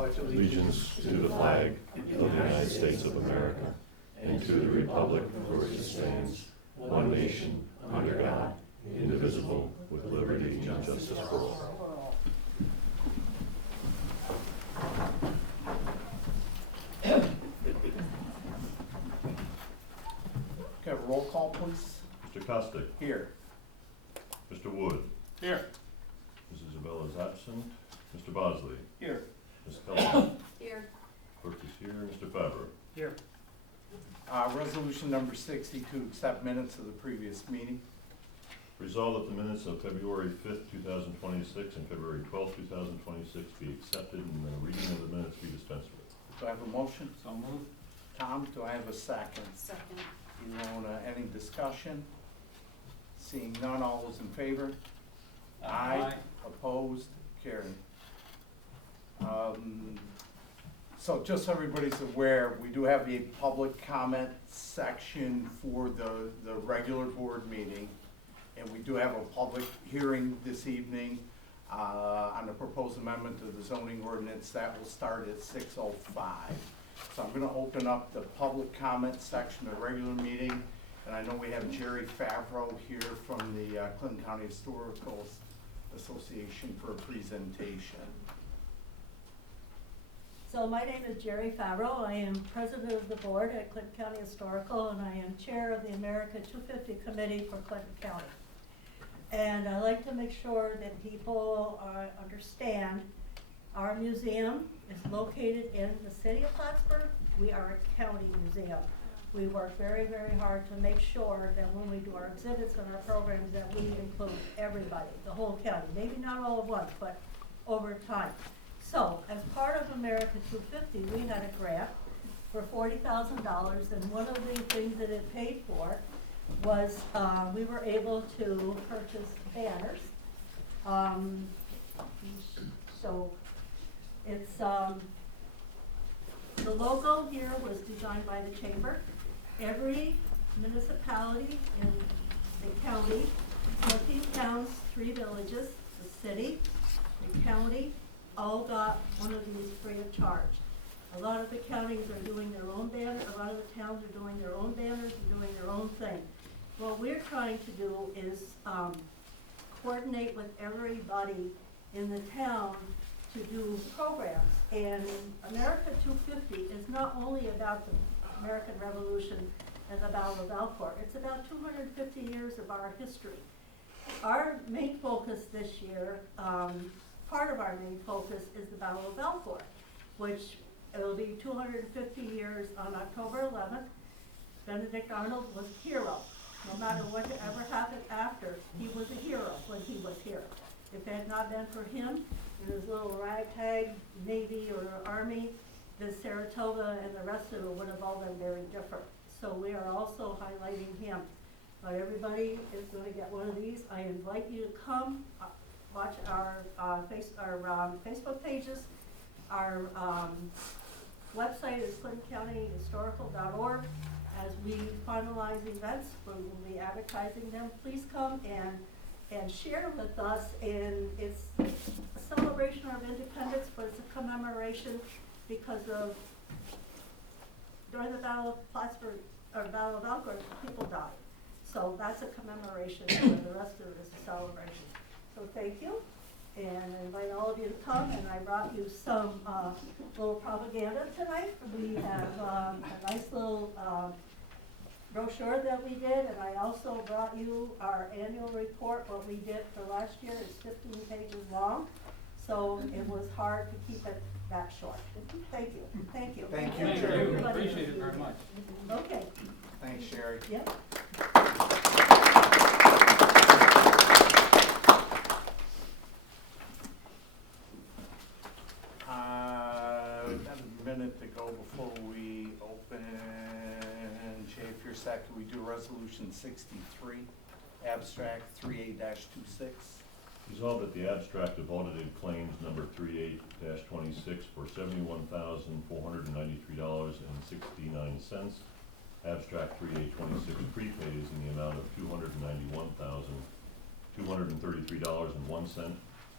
pledge allegiance to the flag of the United States of America and to the republic for which it stands, one nation, under God, indivisible, with liberty and justice for all. Okay, roll call, please. Mr. Costick. Here. Mr. Wood. Here. Mrs. Isabella is absent. Mr. Bosley. Here. Ms. Kelly. Here. Clerk is here. Mr. Faber. Here. Resolution number 60 to accept minutes of the previous meeting. Resolved that the minutes of February 5th, 2026 and February 12th, 2026 be accepted and the reading of the minutes be dispensed with. Do I have a motion? So moved. Tom, do I have a second? Second. Any discussion? Seeing none, all those in favor? Aye. Opposed? Carried. So just so everybody's aware, we do have a public comment section for the regular board meeting. And we do have a public hearing this evening on the proposed amendment to the zoning ordinance. That will start at 6:05. So I'm gonna open up the public comment section of the regular meeting. And I know we have Jerry Favreau here from the Clinton County Historical Association for a presentation. So my name is Jerry Favreau. I am president of the board at Clinton County Historical, and I am chair of the America 250 Committee for Clinton County. And I like to make sure that people understand our museum is located in the city of Plattsburgh. We are a county museum. We work very, very hard to make sure that when we do our exhibits and our programs that we include everybody, the whole county. Maybe not all at once, but over time. So, as part of America 250, we had a grant for $40,000, and one of the things that it paid for was we were able to purchase banners. So, it's the logo here was designed by the chamber. Every municipality in the county, 14 towns, 3 villages, the city, the county, all got one of these free of charge. A lot of the counties are doing their own banners, a lot of the towns are doing their own banners and doing their own thing. What we're trying to do is coordinate with everybody in the town to do programs. And America 250 is not only about the American Revolution and the Battle of Valcourt, it's about 250 years of our history. Our main focus this year, part of our main focus is the Battle of Valcourt, which it will be 250 years on October 11th. Benedict Arnold was a hero. No matter what ever happened after, he was a hero when he was here. If it had not been for him and his little ragtag Navy or Army, the Saratoga and the rest of it would have all been very different. So we are also highlighting him. But everybody is going to get one of these. I invite you to come. Watch our Facebook pages. Our website is clintoncountyhistorical.org. As we finalize events, we will be advertising them. Please come and share with us. And it's a celebration of independence, but it's a commemoration because of during the Battle of Plattsburgh or Battle of Valcourt, people died. So that's a commemoration, and the rest of it is a celebration. So thank you, and I invite all of you to come, and I brought you some little propaganda tonight. We have a nice little brochure that we did, and I also brought you our annual report. What we did for last year is 15 pages long, so it was hard to keep it that short. Thank you. Thank you. Thank you, Thank Jerry. you. Appreciate it very much. Okay. Thanks, Sherry. Yep. Got a minute to go before we open. Jay, if you're set, can we do resolution 63, abstract 38-26? Resolved that the abstract of audited claims number 38-26 for $71,493.69. Abstract 3826 prepaid is in the amount of $291,233.01.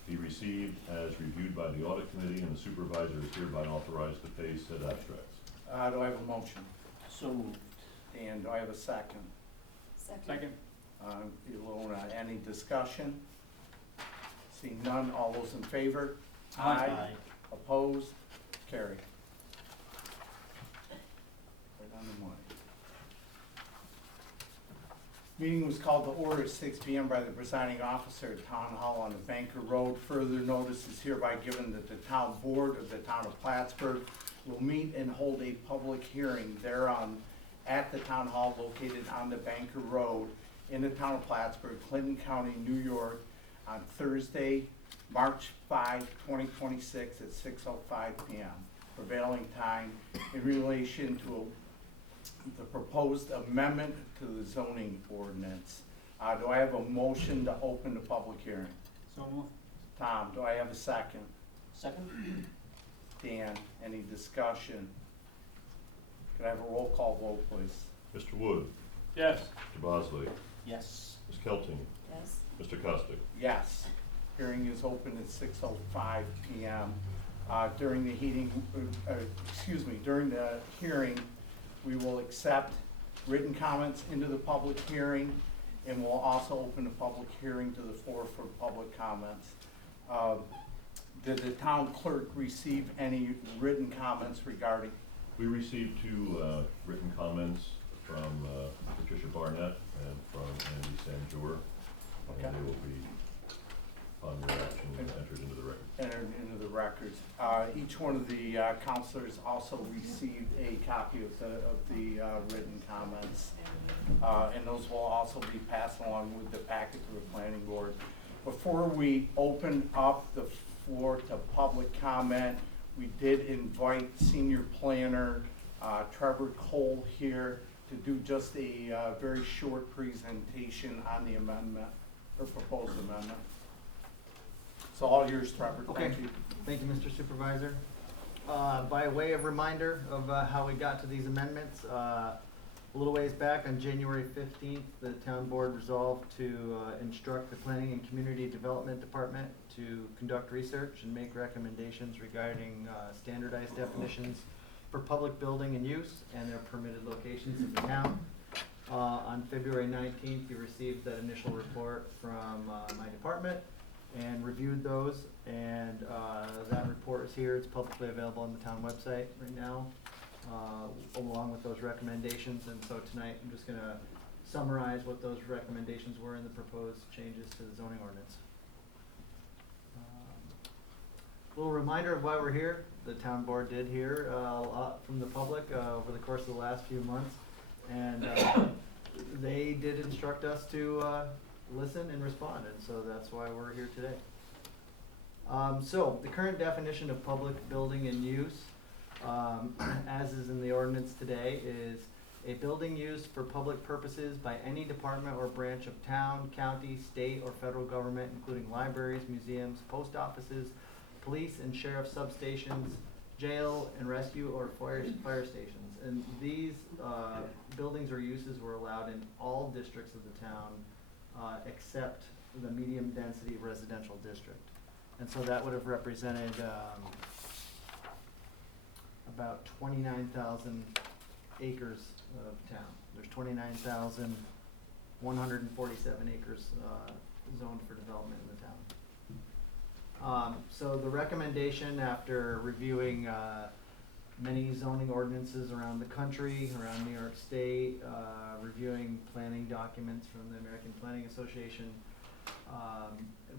Be received as reviewed by by the audit committee, and the supervisor is hereby authorized to pay said abstracts. Do I have a motion? So moved. And do I have a second? Second. Ilona, any discussion? Seeing none, all those in favor? Aye. Opposed? Carried. Right on the money. Meeting was called to order at 6 p.m. by the presiding officer at Town Hall on the Banker Road. Further notice is hereby given that the Town Board of the Town of Plattsburgh will meet and hold a public hearing thereon at the Town Hall located on the Banker Road in the Town of Plattsburgh, Clinton County, New York, on Thursday, March 5, 2026 at 6:05 p.m. Prevailing time in relation to the proposed amendment to the zoning ordinance. Do I have a motion to open the public hearing? So moved. Tom, do I have a second? Second. Dan, any discussion? Could I have a roll call vote, please? Mr. Wood, Yes. Mr. Bosley, Yes. Ms. Kelting, Yes. Mr. Costick. Yes. Hearing is open at 6:05 p.m. During the hearing, we will accept written comments into the public hearing, and we'll also open the public hearing to the floor for public comments. Did the town clerk receive any written comments regarding? We received two written comments from Patricia Barnett and from Andy Sanjur. Okay. And they will be, upon your action, entered into the record. Entered into the records. Each one of the counselors also received a copy of the written comments. And those will also be passed along with the packet to the planning board. Before we open up the floor to public comment, we did invite senior planner Trevor Cole here to do just a very short presentation on the amendment, or proposed amendment. So all yours, Trevor. Okay. Thank you. Thank you, Mr. Supervisor. By way of reminder of how we got to these amendments, a little ways back on January 15th, the town board resolved to instruct the Planning and Community Development Department to conduct research and make recommendations regarding standardized definitions for public building and use and their permitted locations in the town. On February 19th, you received that initial report from my department and reviewed those, and that report is here. It's publicly available on the town website right now, along with those recommendations. And so tonight I'm just gonna summarize what those recommendations were in the proposed changes to the zoning ordinance. Little reminder of why we're here. The town board did hear a lot from the public over the course of the last few months, and they did instruct us to listen and respond, and so that's why we're here today. So the current definition of public building and use, as is in the ordinance today, is a building used for public purposes by any department or branch of town, county, state, or federal government, including libraries, museums, post offices, police and sheriff substations, jail and rescue or fire stations. And these buildings or uses were allowed in all districts of the town except the medium density residential district. And so that would have represented about 29,000 acres of town. There's 29,147 acres zoned for development in the town. So the recommendation, after reviewing many zoning ordinances around the country, around New York State, reviewing planning documents from the American Planning Association,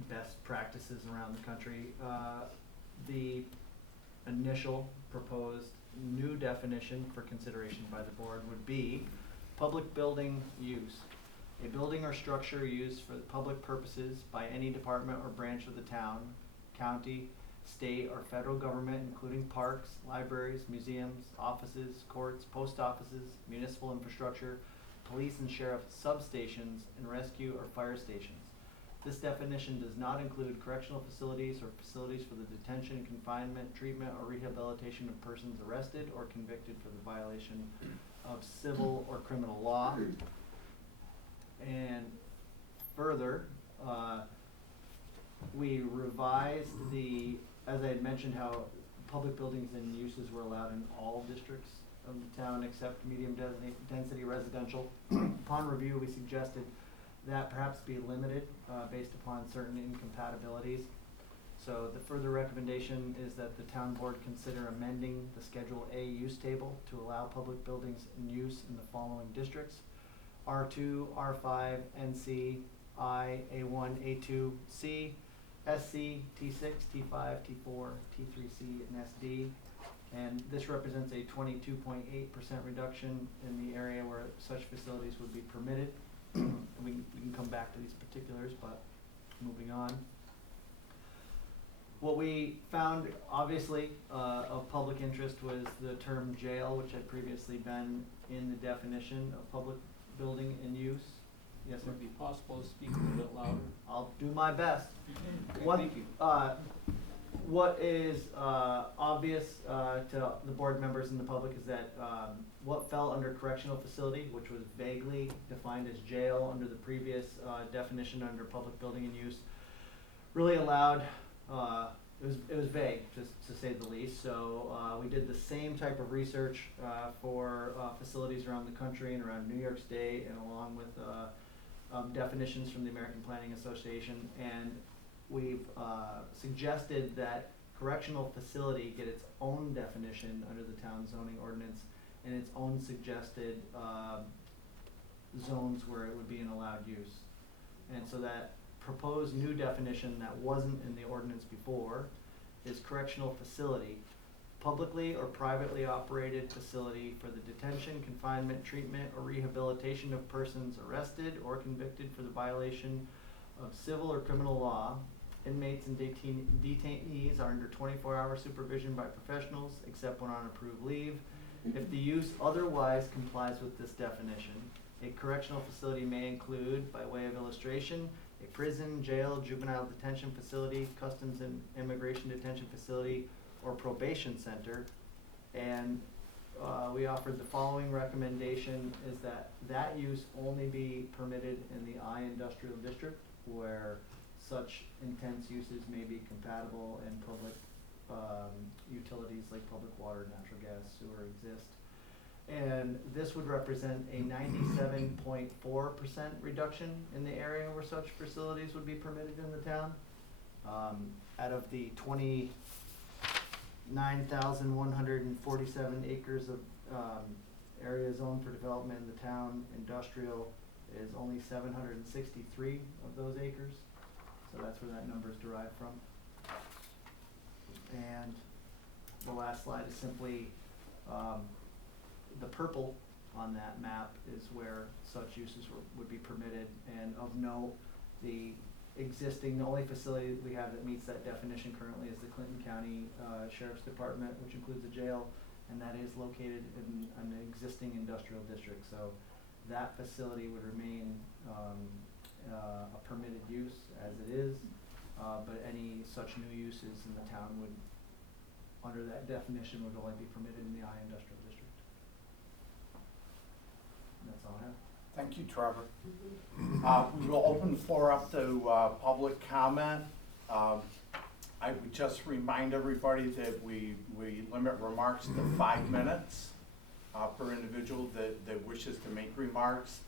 best practices around the country, the initial proposed new definition for consideration by the board would be public building use. A building or structure used for public purposes by any department or branch of the town, county, state, or federal government, including parks, libraries, museums, offices, courts, post offices, municipal infrastructure, police and sheriff substations, and rescue or fire stations. This definition does not include correctional facilities or facilities for the detention, confinement, treatment, or rehabilitation of persons arrested or convicted for the violation of civil or criminal law. And further, we revised the as I had mentioned, how public buildings and uses were allowed in all districts of the town except medium density residential. Upon review, we suggested that perhaps be limited, based upon certain incompatibilities. So the further recommendation is that the town board consider amending the Schedule A use table to allow public buildings in use in the following districts: R2, R5, NC, I, A1, A2, C, SC, T6, T5, T4, T3C, and SD. And this represents a 22.8% reduction in the area where such facilities would be permitted. We can come back to these particulars, but moving on. What we found, obviously, of public interest was the term jail, which had previously been in the definition of public building in use. Yes, sir? Would it be possible to speak a little bit louder? I'll do my best. Great, thank you. What is obvious to the board members and the public is that what fell under correctional facility, which was vaguely defined as jail under the previous definition under public building and use, really allowed, it was vague, just to say the least. So we did the same type of research for facilities around the country and around New York State, and along with definitions from the American Planning Association, and we've suggested that correctional facility get its own definition under the town zoning ordinance and its own suggested zones where it would be an allowed use. And so that proposed new definition that wasn't in the ordinance before is correctional facility: publicly or privately operated facility for the detention, confinement, treatment, or rehabilitation of persons arrested or convicted for the violation of civil or criminal law. Inmates and detainees are under 24-hour supervision by professionals, except when on approved leave. If the use otherwise complies with this definition, a correctional facility may include, by way of illustration, a prison, jail, juvenile detention facility, customs and immigration detention facility, or probation center. And we offered the following recommendation, is that that use only be permitted in the I industrial district, where such intense uses may be compatible and public utilities like public water, natural gas, sewer exist. And this would represent a 97.4% reduction in the area where such facilities would be permitted in the town. Out of the 29,147 acres of area zoned for development in the town, industrial is only 763 of those acres. So that's where that number is derived from. And the last slide is simply the purple on that map is where such uses would be permitted. And of note, the only facility we have that meets that definition currently is the Clinton County Sheriff's Department, which includes a jail, and that is located in an existing industrial district. So that facility would remain a permitted use as it is, but any such new uses in the town would, under that definition, would only be permitted in the I industrial district. And that's all I have. Thank you, Trevor. We will open the floor up to public comment. I would just remind everybody that we limit remarks to 5 minutes per individual that wishes to make remarks.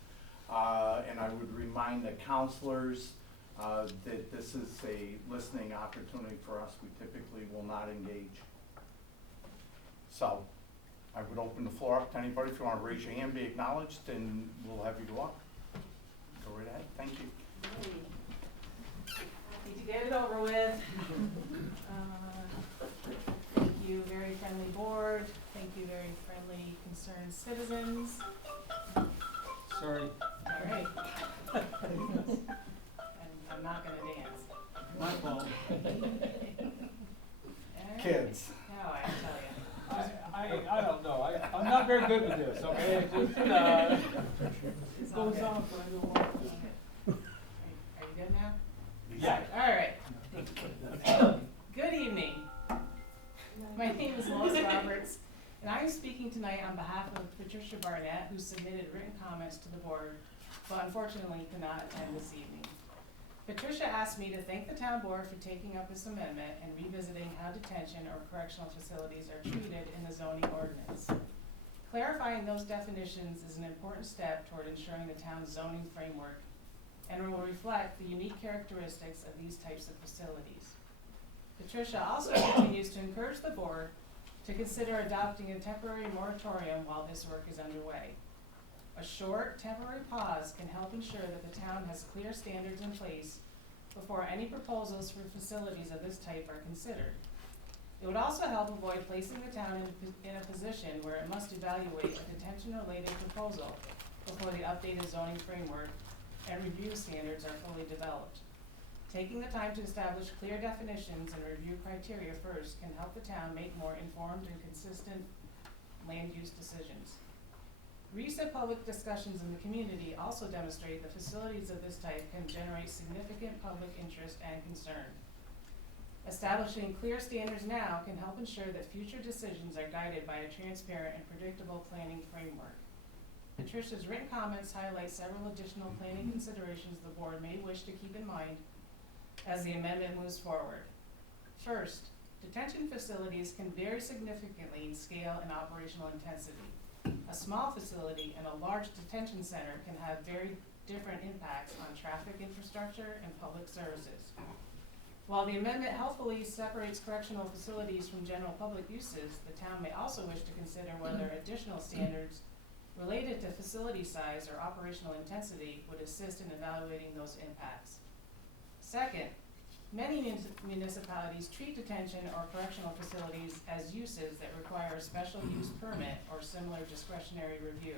And I would remind the counselors that this is a listening opportunity for us. We typically will not engage. So I would open the floor up to anybody. If you want to raise your hand, be acknowledged, and we'll have you go up. Go right ahead. Thank you. Need to get it over with. Thank you, very friendly board. Thank you, very friendly concerned citizens. Sorry. All right. And I'm not gonna dance. My fault. All right. Kids. No, I tell you. I don't know, I'm not very good with this, okay, it just, It's it all goes good. on, but I don't want to. Are you good now? Yeah. All right. Good evening. My name is Lois Roberts, and I am speaking tonight on behalf of Patricia Barnett, who submitted written comments to the board, but unfortunately could not attend this evening. Patricia asked me to thank the town board for taking up this amendment and revisiting how detention or correctional facilities are treated in the zoning ordinance. Clarifying those definitions is an important step toward ensuring the town's zoning framework and will reflect the unique characteristics of these types of facilities. Patricia also continues to encourage the board to consider adopting a temporary moratorium while this work is underway. A short, temporary pause can help ensure that the town has clear standards in place before any proposals for facilities of this type are considered. It would also help avoid placing the town in a position where it must evaluate a detention-related proposal before the updated zoning framework and review standards are fully developed. Taking the time to establish clear definitions and review criteria first can help the town make more informed and consistent land use decisions. Recent public discussions in the community also demonstrate that facilities of this type can generate significant public interest and concern. Establishing clear standards now can help ensure that future decisions are guided by a transparent and predictable planning framework. Patricia's written comments highlight several additional planning considerations the board may wish to keep in mind as the amendment moves forward. First, detention facilities can vary significantly in scale and operational intensity. A small facility and a large detention center can have very different impacts on traffic infrastructure and public services. While the amendment helpfully separates correctional facilities from general public uses, the town may also wish to consider whether additional standards related to facility size or operational intensity would assist in evaluating those impacts. Second, many municipalities treat detention or correctional facilities as uses that require a special use permit or similar discretionary review.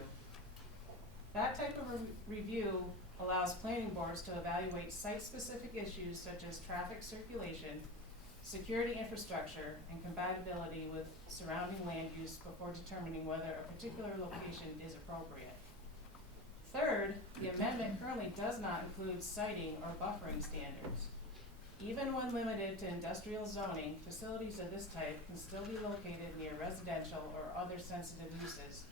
That type of review allows planning boards to evaluate site-specific issues such as traffic circulation, security infrastructure, and compatibility with surrounding land use before determining whether a particular location is appropriate. Third, the amendment currently does not include siting or buffering standards. Even when limited to industrial zoning, facilities of this type can still be located near residential or other sensitive uses,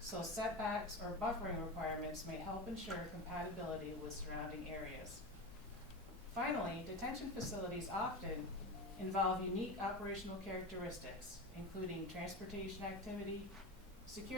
so setbacks or buffering requirements may help ensure compatibility with surrounding areas. Finally, detention facilities often involve unique operational characteristics, including transportation activity, security